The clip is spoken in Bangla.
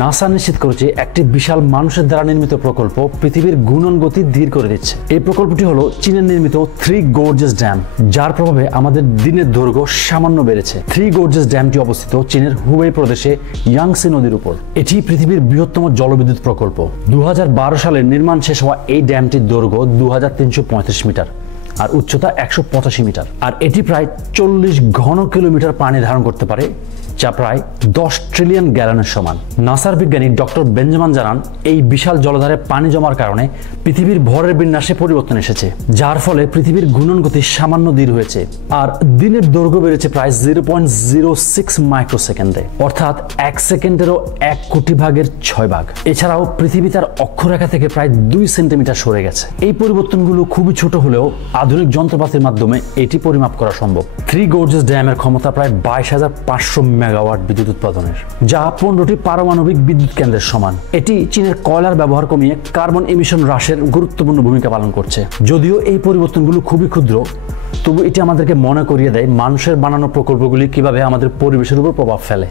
নাসা নিশ্চিত করেছে একটি বিশাল মানুষের দ্বারা নির্মিত প্রকল্প পৃথিবীর ঘূর্ণন গতি ধীর করে দিচ্ছে। এই প্রকল্পটি হলো চীনের নির্মিত থ্রি গর্জেস ড্যাম, যার প্রভাবে আমাদের দিনের দৈর্ঘ্য সামান্য বেড়েছে। থ্রি গর্জেস ড্যামটি অবস্থিত চীনের হুবেই প্রদেশে ইয়াংসি নদীর উপর। এটি পৃথিবীর বৃহত্তম জলবিদ্যুৎ প্রকল্প। 2012 সালে নির্মাণ শেষ হওয়া এই ড্যামটির দৈর্ঘ্য 2335 মিটার আর উচ্চতা 185 মিটার, আর এটি প্রায় 40 ঘন কিলোমিটার পানি ধারণ করতে পারে, যা প্রায় 10 ট্রিলিয়ন গ্যালনের সমান। নাসার বিজ্ঞানী ডক্টর বেঞ্জামিন জানান, এই বিশাল জলাধারে পানি জমার কারণে পৃথিবীর ভরের বিন্যাসে পরিবর্তন এসেছে, যার ফলে পৃথিবীর ঘূর্ণন গতি সামান্য ধীর হয়েছে আর দিনের দৈর্ঘ্য বেড়েছে প্রায় 0.06 মাইক্রোসেকেন্ডে, অর্থাৎ 1 সেকেন্ডেরও 1 কোটি ভাগের 6 ভাগ। এছাড়াও পৃথিবী তার অক্ষরেখা থেকে প্রায় 2 সেন্টিমিটার সরে গেছে। এই পরিবর্তনগুলো খুবই ছোট হলেও আধুনিক যন্ত্রপাতির মাধ্যমে এটি পরিমাপ করা সম্ভব। থ্রি গর্জেস ড্যামের ক্ষমতা প্রায় 22,500 মেগাওয়াট বিদ্যুৎ উৎপাদনের, যা 15টি পারমাণবিক বিদ্যুৎ কেন্দ্রের সমান। এটি চীনের কয়লার ব্যবহার কমিয়ে কার্বন এমিশন হ্রাসের গুরুত্বপূর্ণ ভূমিকা পালন করছে। যদিও এই পরিবর্তনগুলো খুবই ক্ষুদ্র, তবু এটি আমাদেরকে মনে করিয়ে দেয় মানুষের বানানো প্রকল্পগুলি কিভাবে আমাদের পরিবেশের উপর প্রভাব ফেলে।